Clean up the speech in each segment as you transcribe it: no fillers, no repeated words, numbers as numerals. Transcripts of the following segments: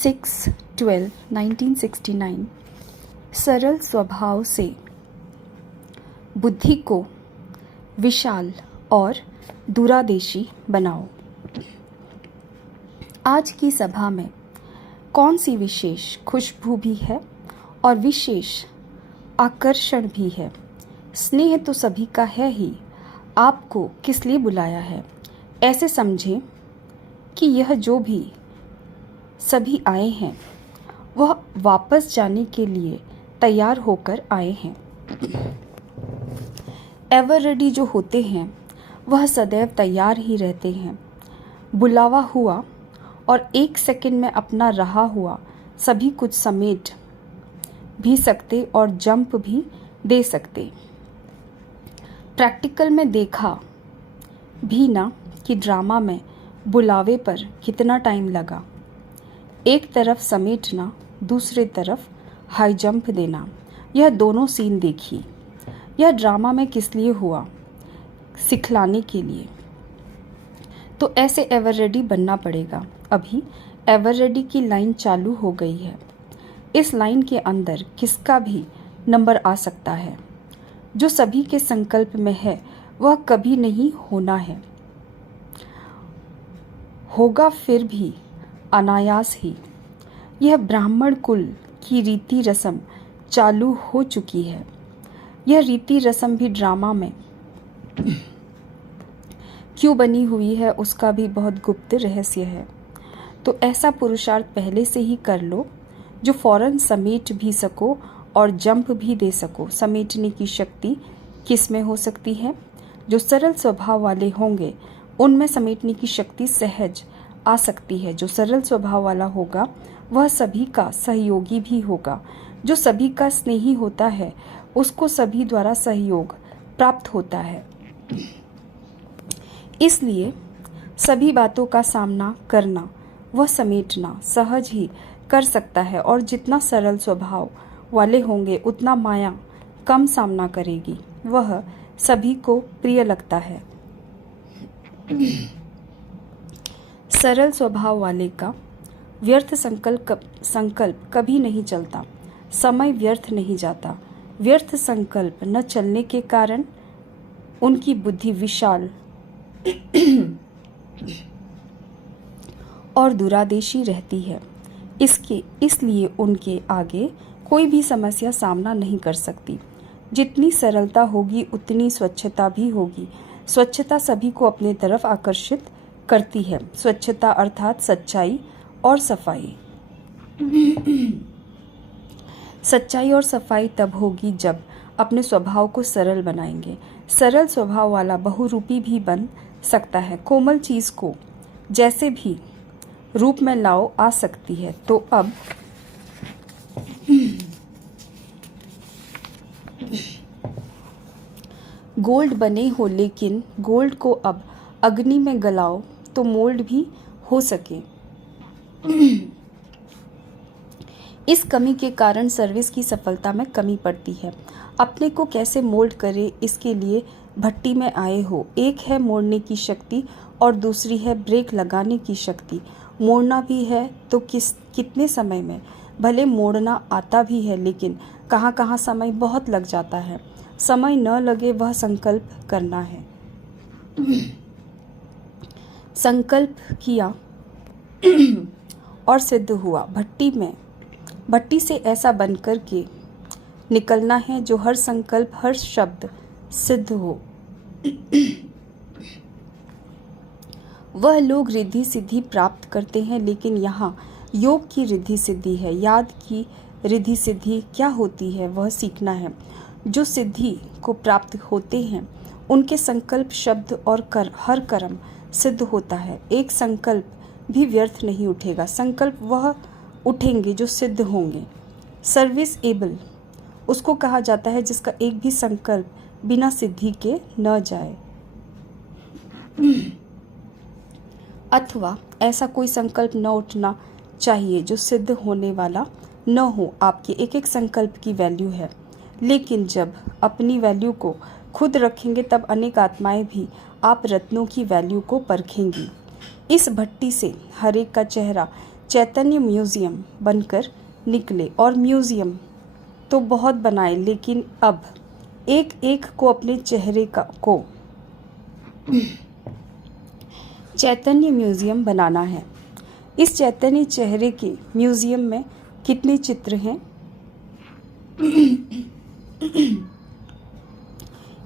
6/12/1969 सरल स्वभाव से बुद्धि को विशाल और दूरादेशी बनाओ। आज की सभा में कौन सी विशेष खुशबू भी है और विशेष आकर्षण भी है। स्नेह तो सभी का है ही, आपको किस लिए बुलाया है। ऐसे समझें कि यह जो भी सभी आए हैं वह वापस जाने के लिए तैयार होकर आए हैं। एवर रेडी जो होते हैं वह सदैव तैयार ही रहते हैं। बुलावा हुआ और 1 सेकंड में अपना रहा हुआ सभी कुछ समेट भी सकते और जंप भी दे सकते। प्रैक्टिकल में देखा भी ना कि ड्रामा में बुलावे पर कितना टाइम लगा। एक तरफ समेटना, दूसरे तरफ हाई जंप देना, यह दोनों सीन देखी। यह ड्रामा में किस लिए हुआ? सिखलाने के लिए। तो ऐसे एवर रेडी बनना पड़ेगा। अभी एवर रेडी की लाइन चालू हो गई है। इस लाइन के अंदर किसका भी नंबर आ सकता है। जो सभी के संकल्प में है वह कभी नहीं होना है, होगा फिर भी अनायास ही। यह ब्राह्मण कुल की रीति रस्म चालू हो चुकी है। यह रीति रस्म भी ड्रामा में क्यों बनी हुई है उसका भी बहुत गुप्त रहस्य है। तो ऐसा पुरुषार्थ पहले से ही कर लो जो फौरन समेट भी सको और जंप भी दे सको। समेटने की शक्ति किस में हो सकती है? जो सरल स्वभाव वाले होंगे उनमें समेटने की शक्ति सहज आ सकती है। जो सरल स्वभाव वाला होगा वह सभी का सहयोगी भी होगा। जो सभी का स्नेही होता है उसको सभी द्वारा सहयोग प्राप्त होता है। इसलिए सभी बातों का सामना करना वह समेटना सहज ही कर सकता है। और जितना सरल स्वभाव वाले होंगे उतना माया कम सामना करेगी। वह सभी को प्रिय लगता है। सरल स्वभाव वाले का व्यर्थ संकल्प कभी नहीं चलता। समय व्यर्थ नहीं जाता। व्यर्थ संकल्प न चलने के कारण उनकी बुद्धि विशाल और दूरादेशी रहती है। इसलिए उनके आगे कोई भी समस्या सामना नहीं कर सकती। जितनी सरलता होगी उतनी स्वच्छता भी होगी। स्वच्छता सभी को अपने तरफ आकर्षित करती है। स्वच्छता अर्थात सच्चाई और सफाई। सच्चाई और सफाई तब होगी जब अपने स्वभाव को सरल बनाएंगे। सरल स्वभाव वाला बहुरूपी भी बन सकता है। कोमल चीज को जैसे भी रूप में लाओ आ सकती है। तो अब गोल्ड बने हो, लेकिन गोल्ड को अब अग्नि में गलाओ तो मोल्ड भी हो सके। इस कमी के कारण सर्विस की सफलता में कमी पड़ती है। अपने को कैसे मोल्ड करे इसके लिए भट्टी में आए हो। एक है मोड़ने की शक्ति और दूसरी है ब्रेक लगाने की शक्ति। मोड़ना भी है तो कितने समय में। भले मोड़ना आता भी है लेकिन कहाँ कहाँ समय बहुत लग जाता है। समय न लगे वह संकल्प करना है। संकल्प किया और सिद्ध हुआ। भट्टी से ऐसा बनकर के निकलना है जो हर संकल्प हर शब्द सिद्ध हो। वह लोग रिद्धि सिद्धि प्राप्त करते हैं, लेकिन यहाँ योग की रिद्धि सिद्धि है। याद की रिद्धि सिद्धि क्या होती है वह सीखना है। जो सिद्धि को प्राप्त होते हैं उनके संकल्प शब्द और हर कर्म सिद्ध होता है। एक संकल्प भी व्यर्थ नहीं उठेगा। संकल्प वह उठेंगे जो सिद्ध होंगे। सर्विस एबल उसको कहा जाता है जिसका एक भी संकल्प बिना सिद्धि के न जाए, अथवा ऐसा कोई संकल्प न उठना चाहिए जो सिद्ध होने वाला न हो। आपके एक एक संकल्प की वैल्यू है, लेकिन जब अपनी वैल्यू को खुद रखेंगे तब अनेक आत्माएं भी आप रत्नों की वैल्यू को परखेंगी। इस भट्टी से हर एक का चेहरा चैतन्य म्यूजियम बनकर निकले और म्यूजियम तो बहुत बनाए, लेकिन अब एक एक को अपने चेहरे को चैतन्य म्यूजियम बनाना है। इस चैतन्य चेहरे के म्यूजियम में कितने चित्र हैं?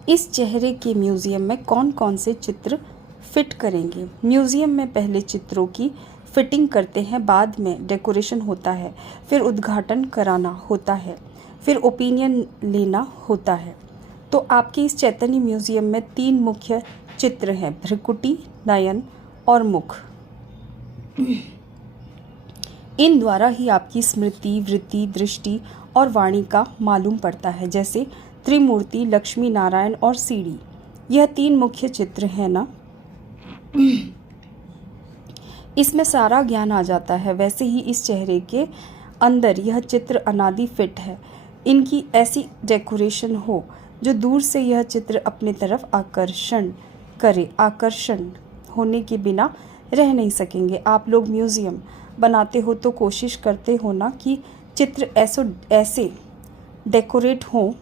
इस चेहरे के म्यूजियम में कौन कौन से चित्र फिट करेंगे? म्यूजियम में पहले चित्रों की फिटिंग करते हैं, बाद में डेकोरेशन होता है, फिर उद्घाटन कराना होता है, फिर ओपिनियन लेना होता है। तो आपके इस चैतन्य म्यूजियम में 3 मुख्य चित्र हैं, भ्रिकुटी, नयन और मुख। इन द्वारा ही आपकी स्मृति, वृत्ति, दृष्टि और वाणी का मालूम पड़ता है, जैसे त्रिमूर्ति, लक्ष्मी नारायण और सीढ़ी। यह 3 मुख्य चित्र हैं ना। इसमें सारा ज्ञान आ जाता है। वैसे ही इस चेहरे के अंदर यह चित्र अनादि फिट है। इनकी ऐसी डेकोरेशन हो जो दूर से यह चित्र अपने तरफ आकर्षण करे। आकर्षण होने के बिना रह नहीं सकेंगे। आप लोग म्यूजियम बनाते हो तो कोशिश करते हो ना कि चित्र ऐसे डेकोरेट हो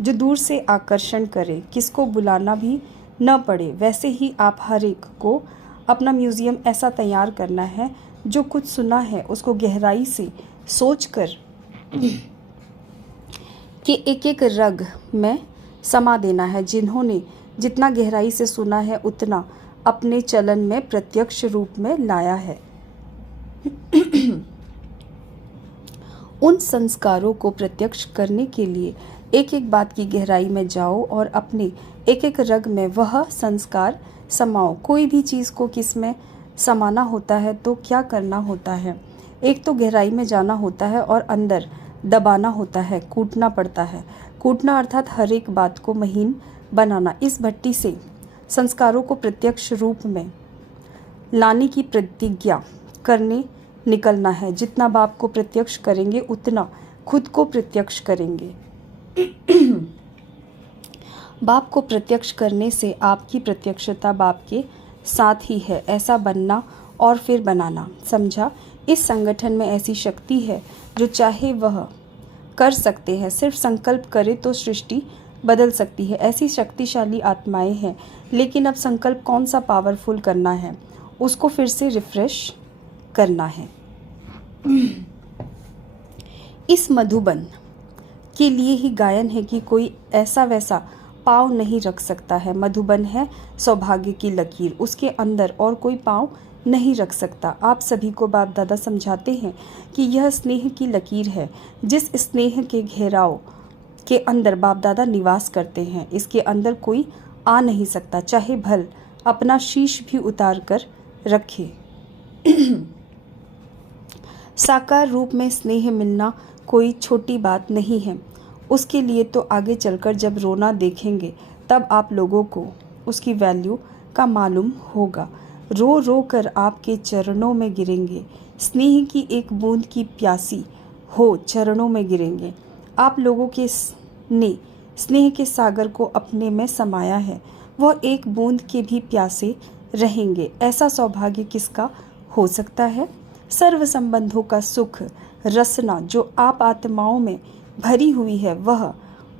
जो दूर से आकर्षण करे, किसको बुलाना भी न पड़े। वैसे ही आप हर एक को अपना म्यूजियम ऐसा तैयार करना है जो कुछ सुना है उसको गहराई से सोचकर कि एक एक रग में समा देना है। जिन्होंने जितना गहराई से सुना है उतना अपने चलन में प्रत्यक्ष रूप में लाया है। उन संस्कारों को प्रत्यक्ष करने के लिए एक एक बात की गहराई में जाओ और अपने एक एक रग में वह संस्कार समाओ। कोई भी चीज़ को किस में समाना होता है तो क्या करना होता है? एक तो गहराई में जाना होता है और अंदर दबाना होता है, कूटना पड़ता है। कूटना अर्थात हर एक बात को महीन बनाना। इस भट्टी से संस्कारों को प्रत्यक्ष रूप में लाने की प्रतिज्ञा करने निकलना है। जितना बाप को प्रत्यक्ष करेंगे उतना खुद को प्रत्यक्ष करेंगे। बाप को प्रत्यक्ष करने से आपकी प्रत्यक्षता बाप के साथ ही है। ऐसा बनना और फिर बनाना, समझा? इस संगठन में ऐसी शक्ति है जो चाहे वह कर सकते हैं। सिर्फ संकल्प करे तो सृष्टि बदल सकती है। ऐसी शक्तिशाली आत्माएं हैं, लेकिन अब संकल्प कौन सा पावरफुल करना है, उसको फिर से रिफ्रेश करना है। इस मधुबन के लिए ही गायन है कि कोई ऐसा वैसा पाँव नहीं रख सकता है। मधुबन है सौभाग्य की लकीर, उसके अंदर और कोई पाँव नहीं रख सकता। आप सभी को बाप दादा समझाते हैं कि यह स्नेह की लकीर है। जिस स्नेह के घेराव के अंदर बाप दादा निवास करते हैं, इसके अंदर कोई आ नहीं सकता, चाहे भल अपना शीश भी उतार कर रखे। साकार रूप में स्नेह मिलना कोई छोटी बात नहीं है। उसके लिए तो आगे चलकर जब रोना देखेंगे तब आप लोगों को उसकी वैल्यू का मालूम होगा। रो रो कर आपके चरणों में गिरेंगे। स्नेह की एक बूंद की प्यासी हो चरणों में गिरेंगे। आप लोगों के ने स्नेह के सागर को अपने में समाया है। वह एक बूंद के भी प्यासे रहेंगे। ऐसा सौभाग्य किसका हो सकता है? सर्व संबंधों का सुख रसना जो आप आत्माओं में भरी हुई है वह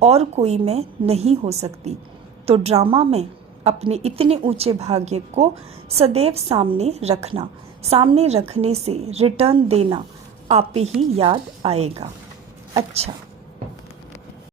और कोई में नहीं हो सकती। तो ड्रामा में अपने इतने ऊंचे भाग्य को सदैव सामने रखना। सामने रखने से रिटर्न देना आप ही याद आएगा। अच्छा।